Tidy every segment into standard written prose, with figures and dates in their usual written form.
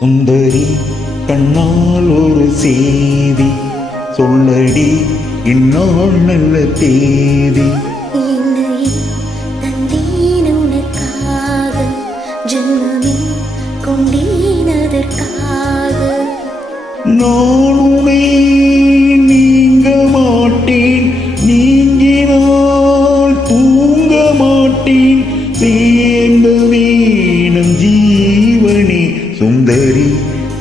சுந்தரி கண்ணால் ஒரு செய்தி சொல்லடி இந்நாள் நல்ல தேதி. என்னை தந்தேன் உனக்காக, ஜென்மமே கொண்டேன் அதற்காக. நான் உன்னை நீங்க மாட்டேன், நீங்கினால் தூங்க மாட்டேன், சேர்ந்த வேணும் ஜீவனே. சுந்தரி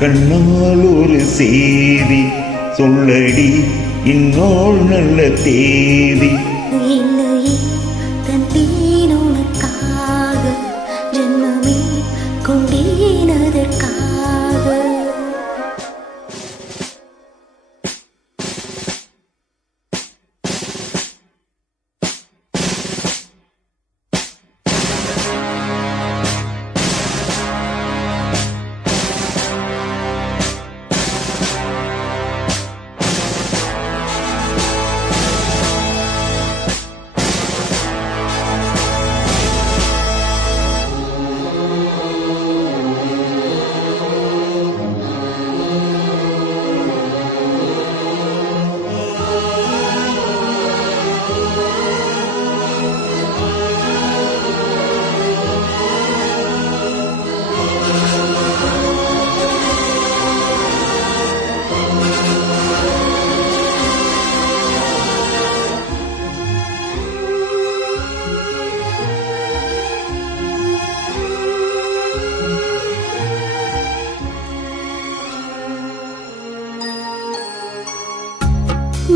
கண்ணால் ஒரு செய்தி சொல்லடி இந்நாள் நல்ல தேதி. என்னை தந்தேன் உனக்காக, ஜென்மமே கொண்டேன் அதற்காக.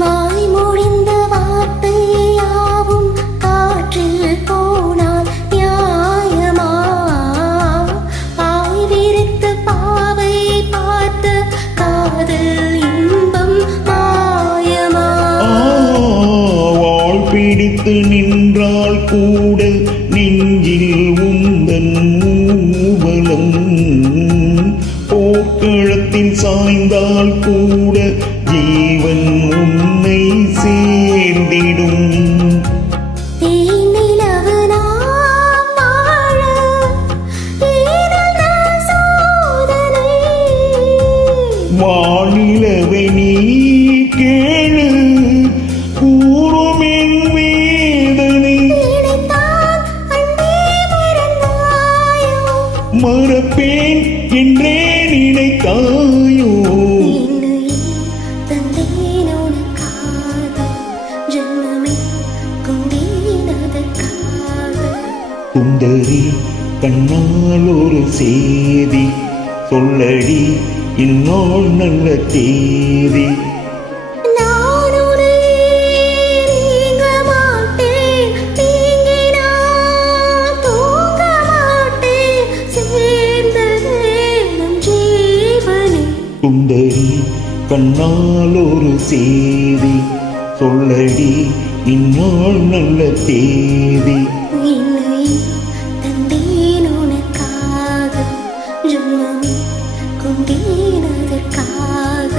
மாய் மொழிந்த வார்த்தையாவும் காற்றில் போனால் நியாயமா? பாய் விரித்து பாவை பார்த்த காதல் இன்பம் மாயமா? வாழ் பிடித்து நின்றால் கூட நெஞ்சில் உந்தன் ஊர்வலம், போர்க்களத்தில் சாய்ந்தால் கூட ஜீவன் உன்னை சேர்ந்திடும். தேனிலவு நாம் வாழ ஏனென்ன சோதனை? வானிலவை நீ கேளு கூறும் என் வேதனை. நினைத்தால் அன்பே மறந்தாயோ? மறப்பேன் என்றே நினைத்தாயோ? என்னை தந்தேன் உனக்காக, ஜென்மமே கொண்டேன் அதற்காக. சுந்தரி கண்ணால் ஒரு செய்தி சொல்லடி இந்நாள் நல்ல தேதி. நான் உன்னை நீங்க மாட்டேன், நீங்கினால் தூங்க மாட்டேன், சேர்ந்ததே நம் ஜீவனே. சுந்தரி கண்ணால் ஒரு செய்தி சொல்லடி இந்நாள் நல்ல தேதி. என்னை தந்தேன் உனக்காக, ஜென்மமே கொண்டேன் அதற்காக.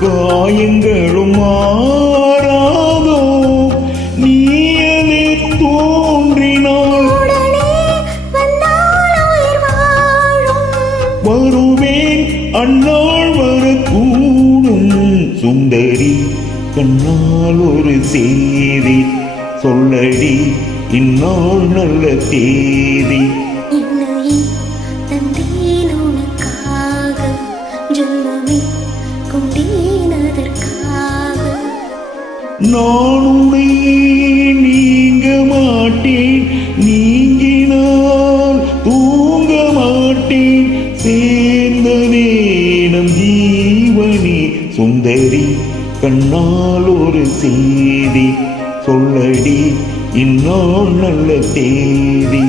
காயங்களும் மாறாதோ நீயவே தோன்றினாள் உடனே வந்தால் உயிர் வாழும். வருவேன் அந்நாள் வரக்கூடும் சுந்தரி கண்ணால் ஒரு செய்தி சொல்லடி இந்நாள் நல்ல தேதி என்னை தந்தேன் உனக்காக, ஜென்மமே கொண்டேன் அதற்காக. நான் உன்னை நீங்க மாட்டேன் நீங்கினால் தூங்க மாட்டேன் சேர்ந்ததே நம் ஜீவனி சுந்தரி கண்ணால் ஒரு செய்தி சொல்லடி இந்நாள் நல்ல தேதி